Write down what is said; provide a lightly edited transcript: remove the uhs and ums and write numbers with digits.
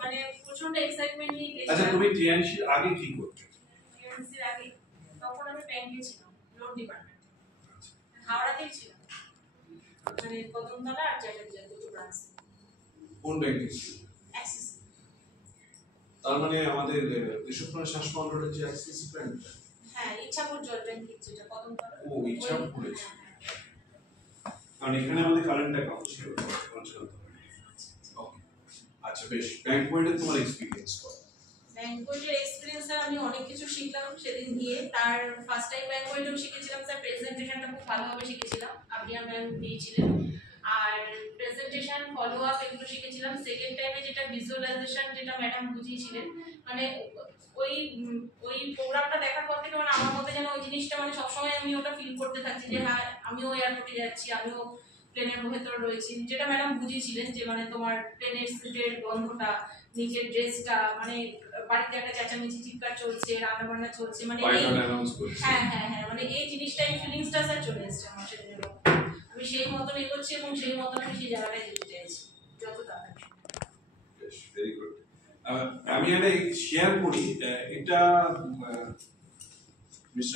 মানে প্রচন্ড এক্সাইটমেন্ট নিয়ে গেছি। আচ্ছা তুমি টিএনসির আগে কি করতে? টিএনসির আগে তখন আমি ব্যাংকে ছিলাম, লোন ডিপার্টমেন্ট, হাওড়াতেই ছিলাম, মানে কদমতলা আর চ্যাটার্জিয়া দুটো ব্রাঞ্চ। কোন ব্যাংকে ছিল? অ্যাক্সিস। তার মানে আমাদের দেশপ্রাণ শাসমন্ডলের যে অ্যাক্সিস ব্যাংক। হ্যাঁ, ইচ্ছাপুর জল ব্যাংক যেটা কদমতলা। ও ইচ্ছাপুরে। কারণ এখানে আমাদের কারেন্ট অ্যাকাউন্ট ছিল পঞ্চায়েত। ওকে, আচ্ছা বেশ। ব্যাংক পয়েন্টে তোমার এক্সপেরিয়েন্স কত? ব্যাংক পয়েন্টের এক্সপেরিয়েন্স স্যার আমি অনেক কিছু শিখলাম সেদিন গিয়ে। তার ফার্স্ট টাইম ব্যাংক পয়েন্টেও শিখেছিলাম স্যার, প্রেজেন্টেশনটা খুব ভালোভাবে শিখেছিলাম, আপনি ম্যাম দিয়েছিলেন। আর প্রেজেন্টেশন ফলো আপ এগুলো শিখেছিলাম। সেকেন্ড টাইমে যেটা ভিজুয়ালাইজেশন, যেটা ম্যাডাম বুঝিয়েছিলেন, মানে ওই প্রোগ্রামটা দেখার পর থেকে মানে আমার মধ্যে যেন ওই জিনিসটা মানে সবসময় আমি ওটা ফিল করতে থাকছি যে হ্যাঁ আমিও এয়ারপোর্টে যাচ্ছি, আমিও প্লেনের ভেতরে রয়েছি। যেটা ম্যাডাম বুঝিয়েছিলেন যে মানে তোমার প্লেনের সিটের গন্ধটা, নিজের ড্রেসটা, মানে বাড়িতে একটা চেঁচামেচি চিৎকার চলছে, রান্না বান্না চলছে, মানে হ্যাঁ হ্যাঁ হ্যাঁ মানে এই জিনিসটা, এই ফিলিংসটা স্যার চলে এসছে আমার সেদিনের। আমি সেই মতন এগোচ্ছি এবং সেই মতন আমি সেই জায়গাটায় যেতে চাইছি যত তাড়াতাড়ি। Very good. আমি এটা শেয়ার করি, এটা